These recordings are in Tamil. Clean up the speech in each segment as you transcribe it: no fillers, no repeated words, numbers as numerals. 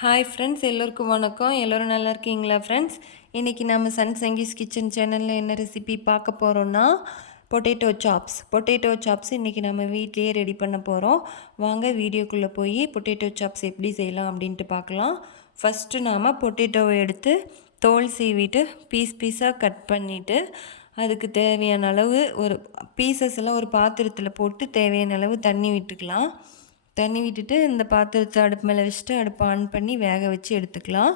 ஹாய் ஃப்ரெண்ட்ஸ், எல்லோருக்கும் வணக்கம். எல்லோரும் நல்லா இருக்கீங்களா ஃப்ரெண்ட்ஸ்? இன்றைக்கி நம்ம சன் சங்கீஸ் கிச்சன் சேனலில் என்ன ரெசிபி பார்க்க போகிறோன்னா பொட்டேட்டோ சாப்ஸ் இன்றைக்கி நம்ம வீட்லேயே ரெடி பண்ண போகிறோம். வாங்க வீடியோக்குள்ளே போய் பொட்டேட்டோ சாப்ஸ் எப்படி செய்யலாம் அப்படின்ட்டு பார்க்கலாம். ஃபஸ்ட்டு நாம் பொட்டேட்டோவை எடுத்து தோல் சீவிட்டு பீஸாக கட் பண்ணிவிட்டு அதுக்கு தேவையான அளவு ஒரு பீசஸ் எல்லாம் ஒரு பாத்திரத்தில் போட்டு தேவையான அளவு தண்ணி விட்டுக்கலாம். தண்ணி விட்டுட்டு இந்த பாத்திரத்தை அடுப்பு மேலே வச்சுட்டு அடுப்பை ஆன் பண்ணி வேக வச்சு எடுத்துக்கலாம்.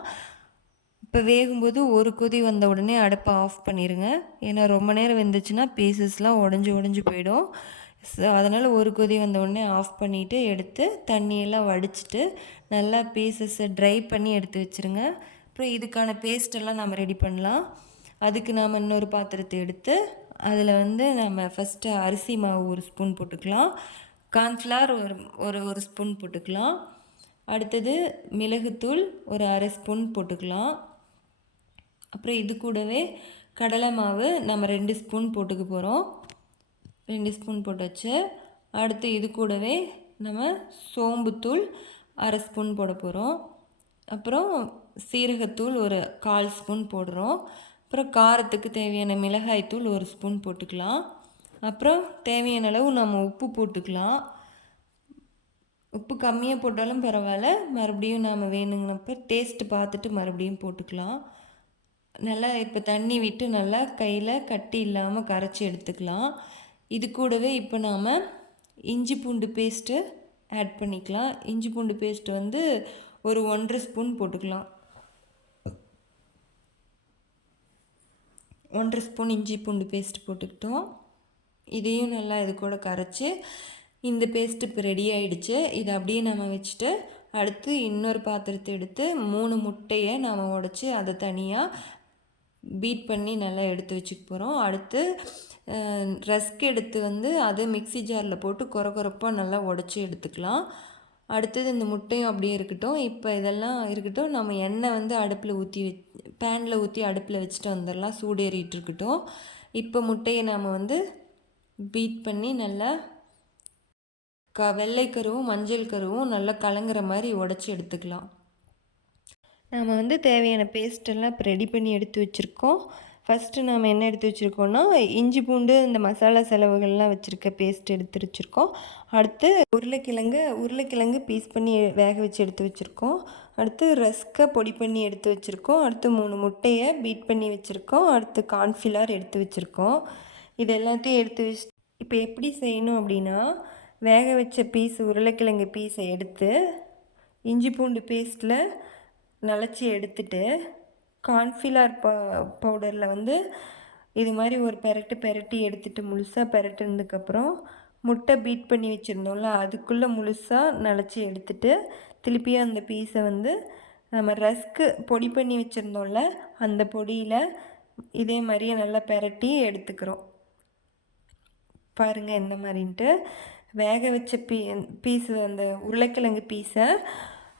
இப்போ வேகும்போது ஒரு கொதி வந்த உடனே அடுப்பை ஆஃப் பண்ணிடுங்க. ஏன்னா ரொம்ப நேரம் வெந்துச்சுன்னா பீசஸ்லாம் உடஞ்சி போயிடும். ஸோ அதனால் ஒரு கொதி வந்த உடனே ஆஃப் பண்ணிவிட்டு எடுத்து தண்ணியெல்லாம் வடிச்சிட்டு நல்லா பீசஸை ட்ரை பண்ணி எடுத்து வச்சுருங்க. அப்புறம் இதுக்கான பேஸ்ட்டெல்லாம் நம்ம ரெடி பண்ணலாம். அதுக்கு நாம் இன்னொரு பாத்திரத்தை எடுத்து அதில் நம்ம ஃபஸ்ட்டு அரிசி மாவு ஒரு ஸ்பூன் போட்டுக்கலாம். கார்ன்ஃப்ளவர் ஒரு ஸ்பூன் போட்டுக்கலாம். அடுத்தது மிளகுத்தூள் ஒரு அரை ஸ்பூன் போட்டுக்கலாம். அப்புறம் இது கூடவே கடலை மாவு நம்ம 2 ஸ்பூன் போட்டுக்க போகிறோம். 2 ஸ்பூன் போட்டாச்சு. அடுத்து இது கூடவே நம்ம சோம்புத்தூள் அரை ஸ்பூன் போட போகிறோம். அப்புறம் சீரகத்தூள் ஒரு 1/4 ஸ்பூன் போடுறோம். அப்புறம் காரத்துக்கு தேவையான மிளகாய்த்தூள் ஒரு ஸ்பூன் போட்டுக்கலாம். அப்புறம் தேவையான அளவு நம்ம உப்பு போட்டுக்கலாம். உப்பு கம்மியாக போட்டாலும் பரவாயில்ல, மறுபடியும் நாம் வேணுங்கிறப்ப டேஸ்ட்டு பார்த்துட்டு மறுபடியும் போட்டுக்கலாம். நல்லா இப்போ தண்ணி விட்டு நல்லா கையில் கட்டி இல்லாமல் கரைச்சி எடுத்துக்கலாம். இது கூடவே இப்போ நாம் இஞ்சி பூண்டு பேஸ்ட்டு ஆட் பண்ணிக்கலாம். இஞ்சி பூண்டு பேஸ்ட்டு ஒரு 1.5 ஸ்பூன் போட்டுக்கலாம். 1.5 ஸ்பூன் இஞ்சி பூண்டு பேஸ்ட் போட்டுக்கிட்டோம். இதையும் நல்லா இது கூட கரைச்சி இந்த பேஸ்ட்டு இப்போ ரெடி ஆகிடுச்சு. இதை அப்படியே நம்ம வச்சுட்டு அடுத்து இன்னொரு பாத்திரத்தை எடுத்து 3 முட்டையை நாம் உடச்சி அதை தனியாக பீட் பண்ணி நல்லா எடுத்து வச்சுக்க போகிறோம். அடுத்து ரஸ்க் எடுத்து அது மிக்ஸி ஜாரில் போட்டு கொரப்பாக நல்லா உடச்சி எடுத்துக்கலாம். அடுத்தது இந்த முட்டையும் அப்படியே இருக்கட்டும். இப்போ இதெல்லாம் இருக்கட்டும். நம்ம எண்ணெய் அடுப்பில் பேனில் ஊற்றி அடுப்பில் வச்சுட்டு வந்துடலாம். சூடேறிட்டு இருக்கட்டும். இப்போ முட்டையை நாம் பீட் பண்ணி நல்லா வெள்ளை கருவும் மஞ்சள் கருவும் நல்லா கலங்குற மாதிரி உடச்சி எடுத்துக்கலாம். நாம் தேவையான பேஸ்ட்டெல்லாம் இப்போ ரெடி பண்ணி எடுத்து வச்சுருக்கோம். ஃபஸ்ட்டு நாம் என்ன எடுத்து வச்சுருக்கோன்னா இஞ்சி பூண்டு இந்த மசாலா செலவுகள்லாம் வச்சுருக்க பேஸ்ட் எடுத்து வச்சுருக்கோம். அடுத்து உருளைக்கிழங்கு பீஸ் பண்ணி வேக வச்சு எடுத்து வச்சுருக்கோம். அடுத்து ரஸ்க்கை பொடி பண்ணி எடுத்து வச்சுருக்கோம். அடுத்து 3 முட்டையை பீட் பண்ணி வச்சுருக்கோம். அடுத்து கார்ன்ஃப்ளவர் எடுத்து வச்சுருக்கோம். இது எல்லாத்தையும் எடுத்து வச்சு இப்போ எப்படி செய்யணும் அப்படின்னா, வேக வச்ச உருளைக்கிழங்கு பீஸை எடுத்து இஞ்சி பூண்டு பேஸ்ட்டில் நனைச்சி எடுத்துட்டு கார்ன்ஃப்ளவர் பவுடரில் இது மாதிரி ஒரு பெரட்டி எடுத்துகிட்டு முழுசாக பெரட்டினதுக்கப்புறம் முட்டை பீட் பண்ணி வச்சுருந்தோம்ல அதுக்குள்ளே முழுசாக நனைச்சி எடுத்துட்டு திருப்பியும் அந்த பீஸை நம்ம ரஸ்க்கு பொடி பண்ணி வச்சுருந்தோம்ல அந்த பொடியில் இதே மாதிரியே நல்லா பெரட்டி எடுத்துக்கிறோம். பாருங்கள் எந்த மாதிரின்ட்டு வேக வச்ச பீஸு அந்த உருளைக்கிழங்கு பீஸை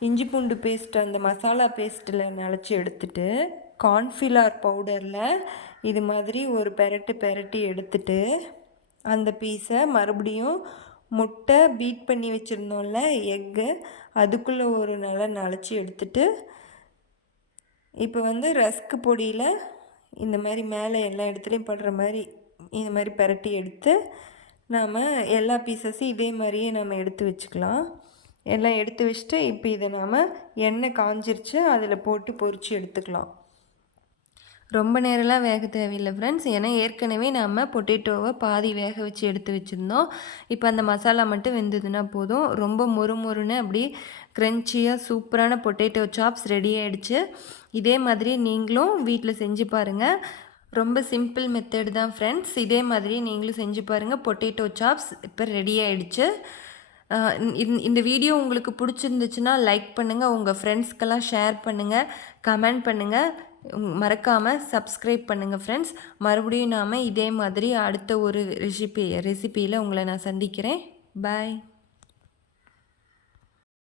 இஞ்சி பூண்டு பேஸ்ட் அந்த மசாலா பேஸ்ட்டில் நனைச்சி எடுத்துட்டு கார்ன்ஃப்ளவர் பவுடரில் இது மாதிரி ஒரு பெரட்டி எடுத்துட்டு அந்த பீஸை மறுபடியும் முட்டை பீட் பண்ணி வச்சுருந்தோம்ல எக்கு அதுக்குள்ளே ஒரு நல்லா நனைச்சி எடுத்துட்டு இப்போ ரஸ்க்கு பொடியில் இந்த மாதிரி மேலே எல்லா இடத்துலையும் படுற மாதிரி இந்த மாதிரி பெரட்டி எடுத்து நாம் எல்லா பீசஸையும் இதே மாதிரியே நம்ம எடுத்து வச்சுக்கலாம். எல்லாம் எடுத்து வச்சுட்டு இப்போ இதை நாம் எண்ணெய் காஞ்சிருச்சு அதில் போட்டு பொரித்து எடுத்துக்கலாம். ரொம்ப நேரம்லாம் வேக தேவையில்லை ஃப்ரெண்ட்ஸ். ஏன்னா ஏற்கனவே நம்ம பொட்டேட்டோவை பாதி வேக வச்சு எடுத்து வச்சுருந்தோம். இப்போ அந்த மசாலா மட்டும் வெந்ததுன்னா போதும். ரொம்ப மொறுன்னு அப்படி க்ரன்ச்சியாக சூப்பரான பொட்டேட்டோ சாப்ஸ் ரெடி ஆகிடுச்சு. இதே மாதிரி நீங்களும் வீட்டில் செஞ்சு பாருங்கள். ரொம்ப சிம்பிள் மெத்தட் தான் ஃப்ரெண்ட்ஸ். இதே மாதிரி நீங்களும் செஞ்சு பாருங்கள். பொட்டேட்டோ சாப்ஸ் இப்போ ரெடி ஆகிடுச்சு. இந்த வீடியோ உங்களுக்கு பிடிச்சிருந்துச்சுன்னா லைக் பண்ணுங்கள், உங்கள் ஃப்ரெண்ட்ஸ்க்கெல்லாம் ஷேர் பண்ணுங்கள், கமெண்ட் பண்ணுங்கள், மறக்காமல் சப்ஸ்கிரைப் பண்ணுங்கள் ஃப்ரெண்ட்ஸ். மறுபடியும் நாம் இதே மாதிரி அடுத்த ஒரு ரெசிபியில் உங்களை நான் சந்திக்கிறேன். பாய்.